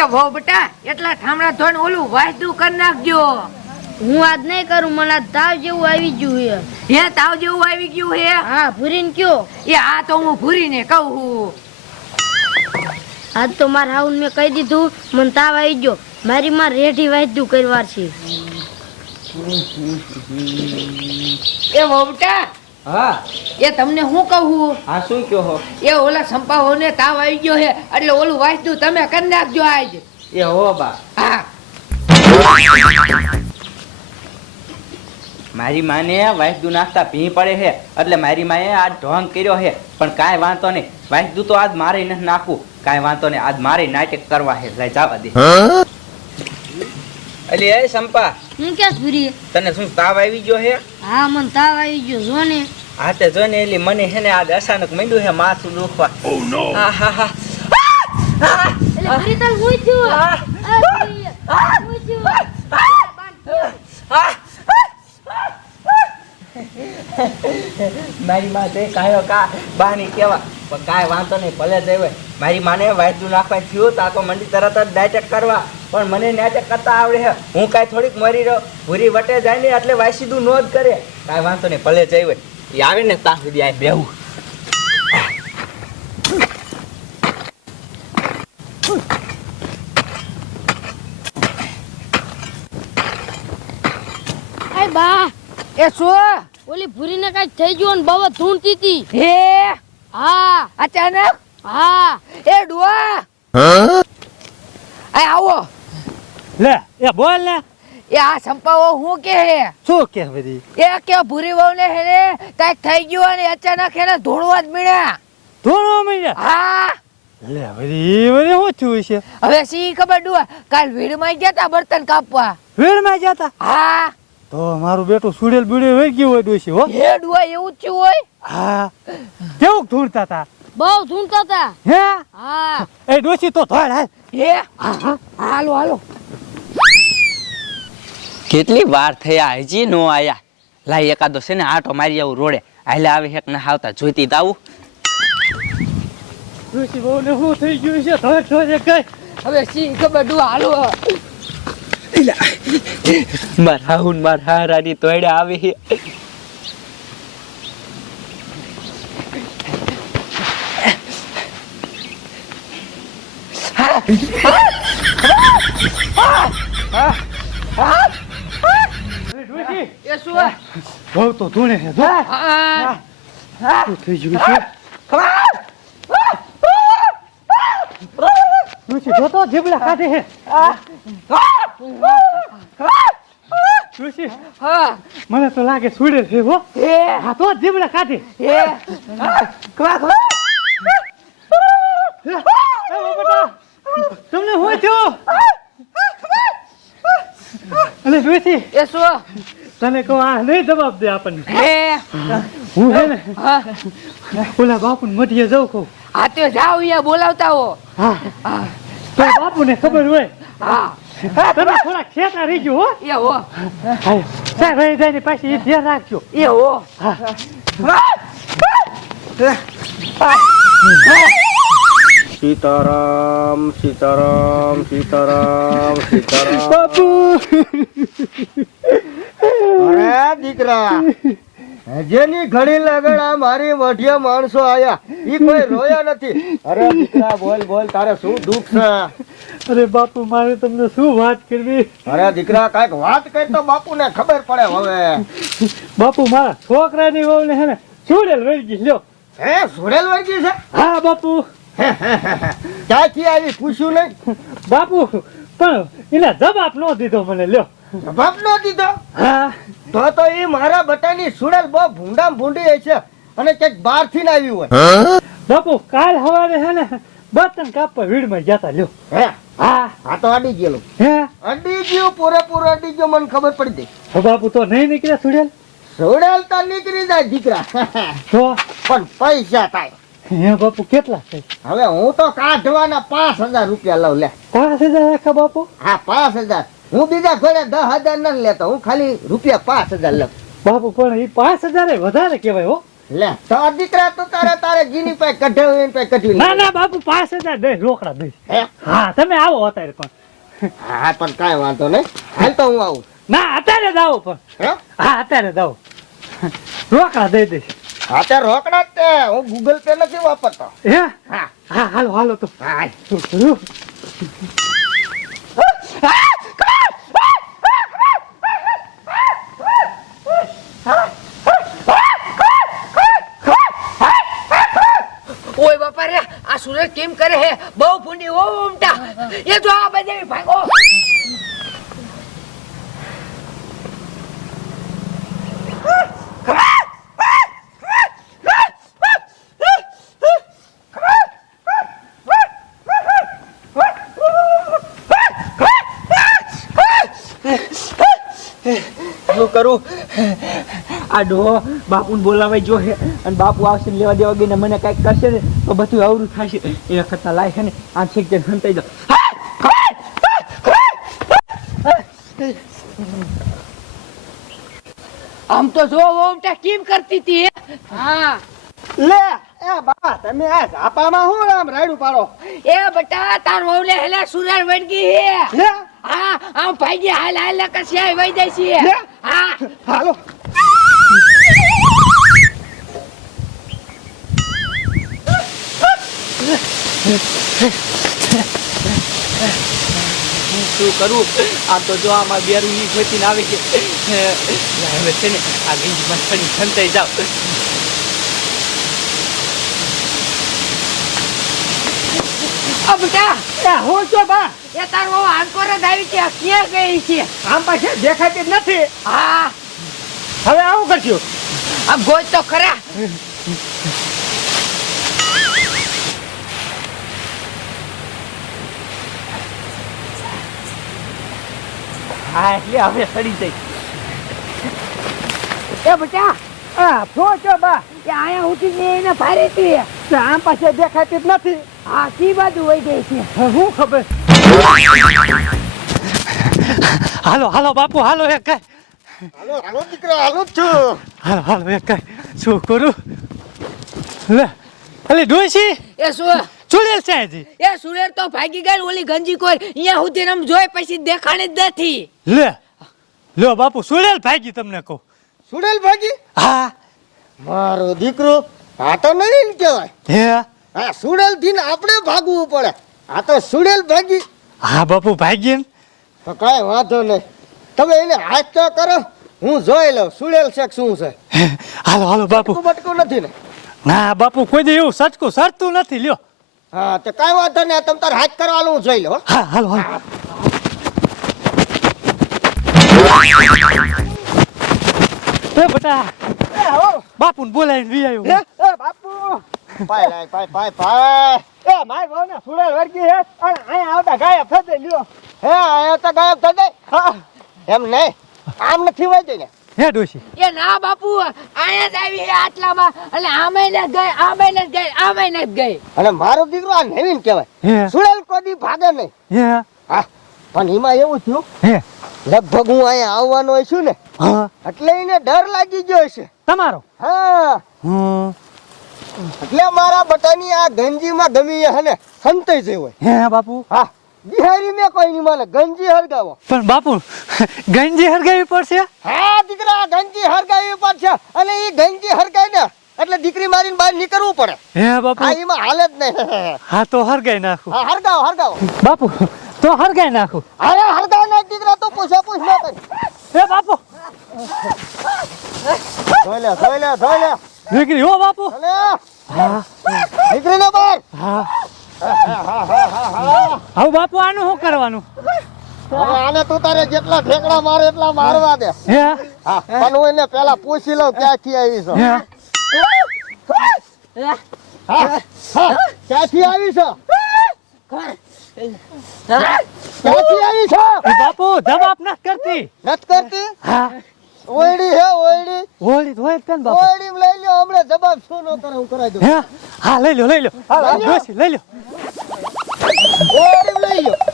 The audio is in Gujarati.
એ વહુ બટા એટલા ઠામડા ધોઈને ઓલું વાયદું કરી નાખજો. હું આજ નહીં કરું મને તાવ જેવું આવી ગયું હે હે તાવ જેવું આવી ગયું હે હા ભૂરીને કયો? એ આ તો હું ભૂરીને કહું છું. આજ તો મારા હાઉન મેં કહી દીધું મને તાવ આવી ગયો. મારી માં રેઠી વાયદુ કરવાર છે. એ વહુ બેટા હા. એ તમને હું કહું? હા શું કહો હો? એ ઓલા સંપાઓને તાવ આવી ગયો હે એટલે ઓલું વાયદું તમે કરી નાખજો આજ. એ હો બા. હા. મારી માને વાયદુ નાખતા ભી પડે છે એટલે મારી માએ આજ ઢોંગ કર્યો છે પણ કાંઈ વાંધો નહીં. વાયદુ તો આજ મારે નથી નાખવું કાંઈ વાંધો નહીં આજ મારે નાટક કરવા હે લઈ જવા દે એ સંપા. હું ક્યાં ભૂરી તને શું તાવ આવી ગયો હે? હા મને તાવ આવી ગયો જો ને. હા તે ને એલી મને હે ને આજ અચાનક મંડ્યું હે માથું દુખવા. હા હા હા. એટલે ફરી તાર હું છું. હું. છું. મારી માં તે કાયો કા બાની કેવા. પણ કાંઈ વાંધો નહીં ભલે જઈ મારી માને વાયદું નાખવા થયું તા તો મંડી તરત જ નાટક કરવા. પણ મને નાટક કરતા આવડે છે. હું કાંઈ થોડીક મરી રહ્યો ભૂરી વટે જાય ને એટલે વાયસીદું નો જ કરે. કાંઈ વાંધો નહીં ભલે જઈ હોય એ આવે ને ત્યાં સુધી આ બેવું બા. એ શું? ઓલી ભૂરીને કઈ થઈ ગયું ને બહુ ધૂણતી હતી. હે? હા. અચાનક? હા. એ ડુઆ! આ આવો. લે એ બોલ ને. એ આ સંપાવો હું કે હે? શું કે બધી એ કે ભૂરી વહુ ને હે ને કાંઈક થઈ ગયું અને અચાનક એને ધોળવા જ મળ્યા ધોળવા મળ્યા હા. લે બધી બધી શું થયું છે? હવે સી ખબર ડુઆ? કાલ ભીડમાં ગયા તા બર્તન કાપવા. વીડમાં ગયા તા? હા. તો મારું બેટું સુડેલ બુડેલ વહી ગયું હોય ડોશી હો. હે ડુઆ એવું જ થયું હોય. હા. કેવું ધૂળતા તા? બહુ ધૂણતા હતા હે? હા. એ ડોશી તો ધોળ હાલ. હે? હાલો હાલો. કેટલી વાર થયા હજી નો આયા. લાઈ એકાદો છે ને આટો મારી આવું રોડે. હાલે આવે હેક ના આવતા જોઈતી તાવું આવું. ડોશી બહુ ને શું થઈ ગયું છે? ધોળ ધોળ કઈ? હવે સી ખબર ડુઆ હાલો. માર હાઉન માર હારાની તોડે આવી. છે ડોશી એ શું? બહુ તો ધૂણે છે હા. થઈ ગયું છે? ડોશી જો તો જીબડા કાઢે છે ડોશી હા. મને તો લાગે સુડેલ છે હો. એ હા તો જીબડા કાઢે. એ એ બાબા, તમને હું થયું? અલે ડોશી એ શું? તને કહો આ નહીં જવાબ દે આપણને. હે. હું હે ને? હા. ઓલા બાપુ મઢીએ જાઉં કહું. હા તો જાઓ અહીંયા બોલાવતા હો. હા. હા. તો બાપુને ખબર હોય. હા. તમે થોડા ખેતા રહી ગયો હો. એ હો. સાહેબ રહી જાય ને પાછી એ ધ્યાન રાખજો. એ હો. સીતારામ સીતારામ સીતારામ સીતારામ. બાપુ. અરે દીકરા. જેની ઘડી લગણ આ મારી વઢિયા માણસો આયા. ઈ કોઈ રોયા નથી. અરે દીકરા બોલ બોલ તારે શું દુઃખ છે? અરે બાપુ મારે તમને શું વાત કરવી? અરે દીકરા કાઈક વાત કરી તો બાપુને ખબર પડે હવે. બાપુ મારા છોકરાની વહુને હે ને ચૂડેલ વળગી લ્યો હે સુડેલ વર્ગી છે? હા બાપુ. ક્યાંથી આવી? પૂછ્યું નહીં? બાપુ પણ એને જવાબ ન દીધો મને લ્યો. જવાબ નો દીધો? તો તો એ મારા બટાની સુડેલ બહુ ભૂંડામ ભૂંડી છે અને ક્યાંક બહારથી આવી હોય. બાપુ કાલ હવારે છે ને બર્તન કાપવા વીડમાં જતા લ્યો. હે? હા. આ તો અડી ગયેલું. હે? અડી ગયું પૂરેપૂરો અડી ગયો મને ખબર પડી ગઈ. બાપુ તો નહીં નીકળ્યા સુડેલ? સુડેલ તો નીકળી જાય દીકરા. તો? પણ પૈસા થાય. હે બાપુ કેટલા છે હવે હું તો કાઢવાના પાંચ હજાર રૂપિયા લઉં લે. પાંચ હજાર રાખા બાપુ? હા પાંચ હજાર. હું બીજા ઘરે દસ હજાર નથી લેતો. હું ખાલી રૂપિયા પાંચ હજાર લઉં. બાપુ પણ એ પાંચ હજાર વધારે કહેવાય હો. લે તાર દીકરા તું તારે તારે જીની પાસે કઢાવ એની પાસે કઢી ના ના બાપુ પાંચ હજાર દઈ રોકડા દઈ. હે? હા તમે આવો અત્યારે પણ. હા પણ કાંઈ વાંધો નહીં. હાલ તો હું આવું. ના અત્યારે જ આવો પણ. હા? અત્યારે જ આવો. રોકડા દઈ દઈશ. હા તે રોકડા તે. હું ગૂગલ પે નથી વાપરતો. હે? હા. હા હાલો હાલો તો. હા શું કરું? ઓય બાપા રે આ સુરજ કેમ કરે હે? બહુ ફૂંડી, ઓ ઉમટા. એ જો આ બધે ભાગો. શું કરું? આ ડોહો બાપુને બોલાવાય જો અને બાપુ આવશે ને લેવા દેવા ગઈને મને કાંઈક કરશે ને તો બધું અવરું થશે. એ કરતા લાય છે ને આ છેક તે સંતાઈ દો. આમ તો જો ઓમટા કેમ કરતી હતી હા? લે એ બા તમે આ ઝાપામાં હું આમ રાડું પાડો? એ બટા તાર વહુને હેલા સુરાર વળગી હે. હા આમ ભાઈ હાલ હાલ કસિયા વઈ જાય છે હા. હાલો. શું કરું? આ તો જો આમાં બેરું ની ખોચીને આવે છે હવે છે ને આ ગીંજમાં ચડી સંતાઈ જાવ એ હું છો બા? એ તાર આંકોર જ આવી છે આ ક્યાં ગઈ છે? આમ પાસે દેખાતી જ નથી. હા. હવે આવું કરશું. આ ગોજ તો ખરા. હા એટલે હવે સડી જઈ એ બટા હા શું છો બા એ આયા ઉઠી ને એને હતી. આમ પાસે દેખાતી જ નથી. આ સી બાજુ વઈ ગઈ છે? હું ખબર? હાલો હાલો બાપુ હાલો એક કઈ. હાલો હાલો દીકરા હાલો છું. હાલો હાલો એક કઈ. શું કરું? લે અલી ડોસી એ શું? ચૂડેલ છે એ સુરેલ તો ભાગી ગઈ ઓલી ગંજી કોઈ અહીંયા સુધી આમ જોઈ પછી દેખાણી જ નથી. લે લો બાપુ સુરેલ ભાગી તમને કહું. સુડેલ ભાગી? હા. મારો દીકરો આ તો નહીં ને કહેવાય. હે? આ સુરેલથી આપણે ભાગવું પડે. આ તો સુરેલ ભાગી. હા બાપુ ભાગી ને તો કાંઈ વાંધો નહીં. તમે એને હાથ તો કરો હું જોઈ લઉં. સુડેલ છે શું છે? હાલો હાલો બાપુ. બટકું બટકું નથી ને? ના બાપુ કોઈ દે એવું સચકું સરતું નથી લ્યો. હા તો કાંઈ વાંધો નહીં તમે તાર હાથ કરવાનું હું જોઈ લો હા. હાલો હાલો. એ બટા એ હો. બાપુ ને બોલાવીને વી આવ્યો એ એ બાપુ. પાય લાય પાય પાય પાય એ માય ને સુડેલ વર્ગી હે. અને અહીંયા આવતા ગાયબ થઈ લ્યો. હે આયા તો ગાયબ થઈ ગઈ હા. એમ નહીં. આમ નથી વાઈ ને. હે ડોશી? એ ના બાપુ અહીંયા જ આવી આટલામાં. અને આમે ને ગઈ આમે ને ગઈ આમે ને જ ગઈ. અને મારો દીકરો આ નવીન કહેવાય. સુરેલ કોદી ભાગે નહીં. હે. હા પણ એમાં એવું થયું હે. લગભગ હું અહીંયા આવવાનો છું ને હા. એટલે એને ડર લાગી ગયો છે. તમારો? હા. એટલે મારા બટાની આ ગંજીમાં ગમી હે ને સંતાઈ જઈ હોય હે બાપુ. હા. બિહારી મેં કોઈ નહીં માને ગંજી હરગાવો પણ બાપુ ગંજી હરગાવી પડશે? હા દીકરા ગંજી હરગાવી પડશે. અને એ ગંજી હરગાઈ ને એટલે દીકરી મારીને બહાર નીકળવું પડે. હે બાપુ. હા એમાં હાલે જ નહીં. હા તો હરગાઈ નાખું. હા હરગાવો હરગાવો બાપુ તો હરગાઈ નાખું. અરે હરગાવ ના દીકરા તો પૂછા પૂછ ના કરી હે બાપુ. જોઈ લે જોઈ લે જોઈ લે. નીકળી હો બાપુ. અલે હા દીકરીને બહાર. હા. હવે બાપુ આનું શું કરવાનું? હવે આને તું તારે જેટલા ઠેકડા મારે એટલા મારવા દે. પણ હું એને પેલા પૂછી લઉં ક્યાંથી આવી છો. ક્યાંથી આવી છો? ક્યાંથી આવી છો? બાપુ જવાબ નથી કરતી. નથી કરતી? હા. ઓયડી હે ઓયડી? ઓળી તો જ કેમ બાપા. ઓયડી લઈ લ્યો હમણે જવાબ શું નો કરે હું કરાવી દઉં. હે? લઈ લ્યો લઈ લ્યો. હા. લઈ લ્યો. ઓયડી લઈ લ્યો.